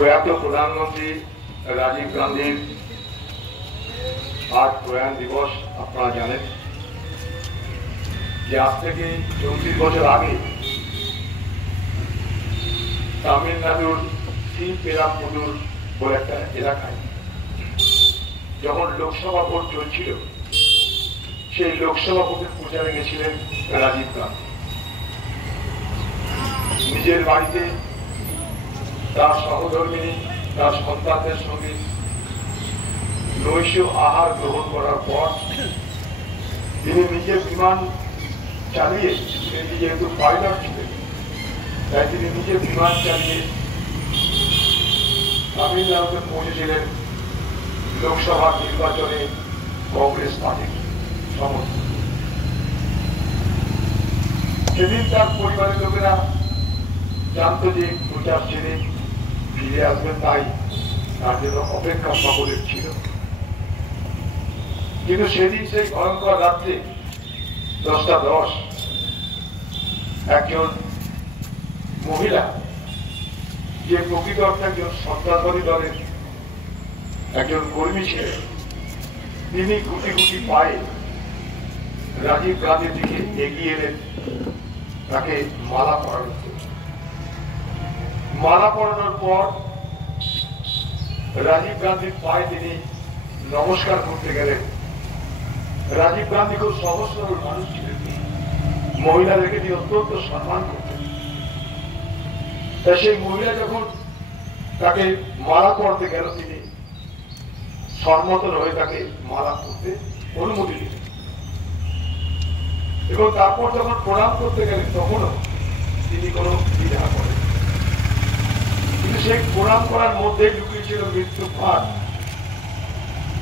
প্রয়াত প্রধানমন্ত্রী রাজীব গান্ধীর আজ প্রয়াণ দিবস। আপনারা জানেন যে আজ থেকে 34 বছর আগে তামিলনাড়ুর শ্রীপেরাম্বুদুর বলে একটা এলাকায় যখন লোকসভা ভোট চলছিল, সেই লোকসভা ভোটের প্রচারে গেছিলেন রাজীব গান্ধী। নিজের বাড়িতে তার সহধর্মিনী, তার সন্তানদের সঙ্গে নৈশ আহার গ্রহণ করার পর তিনি নিজের বিমান চালিয়ে, তিনি যেহেতু পাইলট ছিলেন তাই তিনি নিজের বিমান চালিয়ে তামিলনাড়ুতে পৌঁছেছিলেন লোকসভা নির্বাচনে কংগ্রেস পার্টির সমর্থন। সেদিন তার পরিবারের লোকেরা জানত যে প্রচার ছেড়ে ফিরে আসবেন, তাই তার জন্য অপেক্ষা সকলের ছিল। কিন্তু সেদিন সেই ভয়ঙ্কর রাত্রে 10:10 একজন মহিলা, যে প্রকৃত অর্থে একজন সন্ত্রাসবাদী দলের একজন কর্মী ছিলেন, তিনি গুটি গুটি পায়ে রাজীব গান্ধীর দিকে এগিয়ে এলেন তাকে মালা পরানোর জন্য। মালা পরানোর পর রাজীব গান্ধীর পায়ে তিনি নমস্কার করতে গেলেন। রাজীব গান্ধী খুব সহজ সরল মানুষ ছিলেন, মহিলাদেরকে তিনি অত্যন্ত সম্মান করতেন। তাই সেই মহিলা যখন তাকে মালা পরাতে গেল, তিনি সম্মত হয়ে তাকে মালা করতে অনুমতি দিলেন এবং তারপর যখন প্রণাম করতে গেলেন তখনও তিনি কোনো দ্বিধা করেন। কিন্তু সেই প্রণাম করার মধ্যে লুকিয়েছিল মৃত্যু ফাঁদ।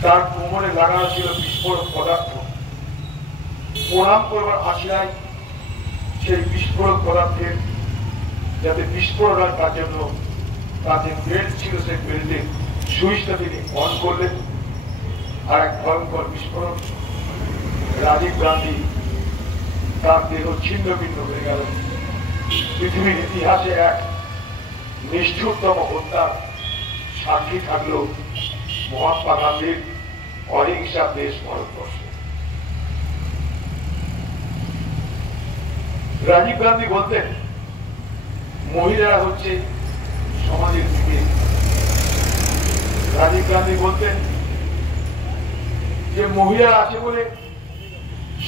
তার কোমরে লাগানো ছিল বিস্ফোরক পদার্থ। প্রণাম করবার আশায় সেই বিস্ফোরক পদার্থের যাতে বিস্ফোরণ হয় তার জন্য তার যে বেল্ট ছিল সেই বেল্টের সুইচটা তিনি অন করলেন, আর এক ভয়ঙ্কর বিস্ফোরণ। রাজীব গান্ধী তার দেহ ছিন্ন ভিন্ন হয়ে গেল। পৃথিবীর ইতিহাসে এক নিষ্ঠুরতম হত্যার সাক্ষী থাকল মহাত্মা গান্ধীর অহিংসা দেশ ভারতবর্ষ। রাজীব গান্ধী বলতেন, মহিলারা হচ্ছে সমাজের দিকে। রাজীব গান্ধী বলতেন যে মহিলা আছে বলে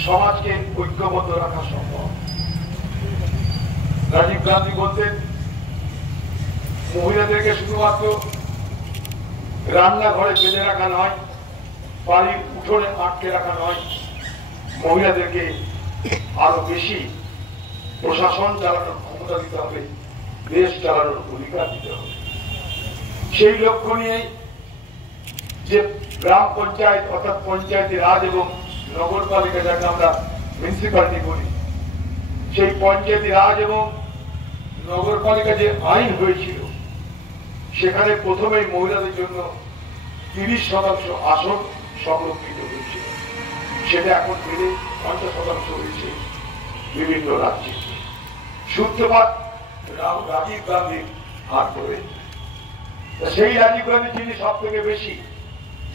সমাজকে ঐক্যবদ্ধ রাখা সম্ভব। রাজীব গান্ধী বলতেন মহিলাদেরকে শুধুমাত্র রান্নাঘরে বেঁধে রাখা নয়, বাড়ির উঠোনে আটকে রাখা নয়, মহিলাদেরকে আরো বেশি প্রশাসন চালানোর ক্ষমতা দিতে হবে, দেশ চালানোর অধিকার দিতে হবে। সেই লক্ষ্য নিয়ে যে গ্রাম পঞ্চায়েত অর্থাৎ পঞ্চায়েতি রাজ এবং নগরপালিকা, যাকে আমরা মিউনিসিপ্যালিটি বলি, সেই পঞ্চায়েতি রাজ এবং নগরপালিকা যে আইন হয়েছিল সেখানে প্রথমেই মহিলাদের জন্য 30% আসন সংরক্ষিত হয়েছিল। সেটা এখন বেড়ে 50% হয়েছে বিভিন্ন রাজ্যে। সূত্রপাত রাজীব গান্ধীর হাত ধরে। সেই রাজীব গান্ধী যিনি সব থেকে বেশি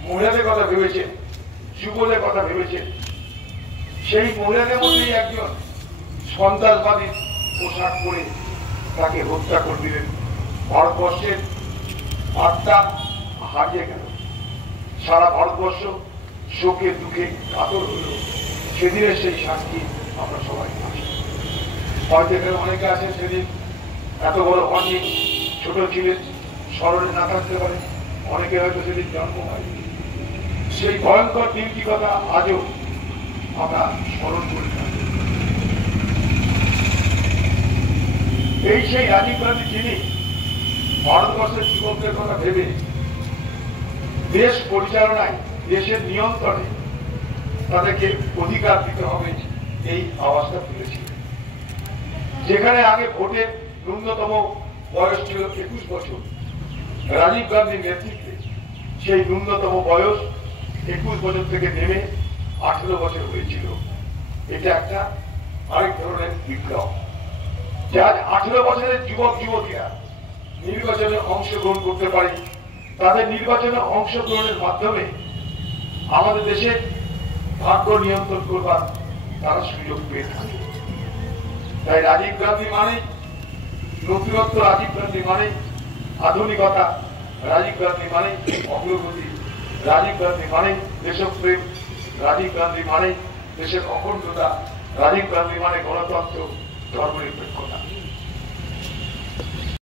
মহিলাদের কথা ভেবেছেন, যুবদের কথা ভেবেছেন, সেই মহিলাদের মধ্যেই একজন সন্ত্রাসবাদী পোশাক পরে তাকে হত্যা করে দিলেন। ভারতবর্ষের আত্মা হারিয়ে গেল। সারা ভারতবর্ষ শোকে দুঃখে কাতর হল। সেদিনের সেই সাক্ষী আমরা সবাই আছি। হয়তো এখানে অনেকে আছেন সেদিন এত বড় হননি, ছোট ছিলেন, স্মরণে না থাকতে পারে। অনেকে হয়তো সেদিন জন্ম হয়। সেই ভয়ঙ্কর দিনটি কথা আজও আমরা স্মরণ করি না। এই সেই রাজীব গান্ধী যিনি ভারতবর্ষের যুবকদের কথা ভেবে দেশ পরিচালনায়, দেশের নিয়ন্ত্রণে তাদেরকে অধিকার দিতে হবে এই আওয়াজটা তুলেছিলেন। যেখানে আগে ভোটের ন্যূনতম বয়স ছিল 21 বছর, রাজীব গান্ধীর নেতৃত্বে সেই ন্যূনতম বয়স 21 বছর থেকে নেমে 18 বছর হয়েছিল। এটা একটা আরেক ধরনের বিপ্লব। যে আজ 18 বছরের যুবক যুবতীরা নির্বাচনে অংশগ্রহণ করতে পারে, তাদের নির্বাচনে অংশগ্রহণের মাধ্যমে আমাদের দেশের ভাগ্য নিয়ন্ত্রণ করবার তারা সুযোগ পেয়ে থাকে। তাই রাজীব গান্ধী মানে নতুনত্ব, রাজীব গান্ধী মানে আধুনিকতা, রাজীব গান্ধী মানে অগ্রগতি, রাজীব গান্ধী মানে দেশপ্রেম, রাজীব গান্ধী মানে দেশের অখণ্ডতা, রাজীব গান্ধী মানে গণতন্ত্র, ধর্মনিরপেক্ষতা।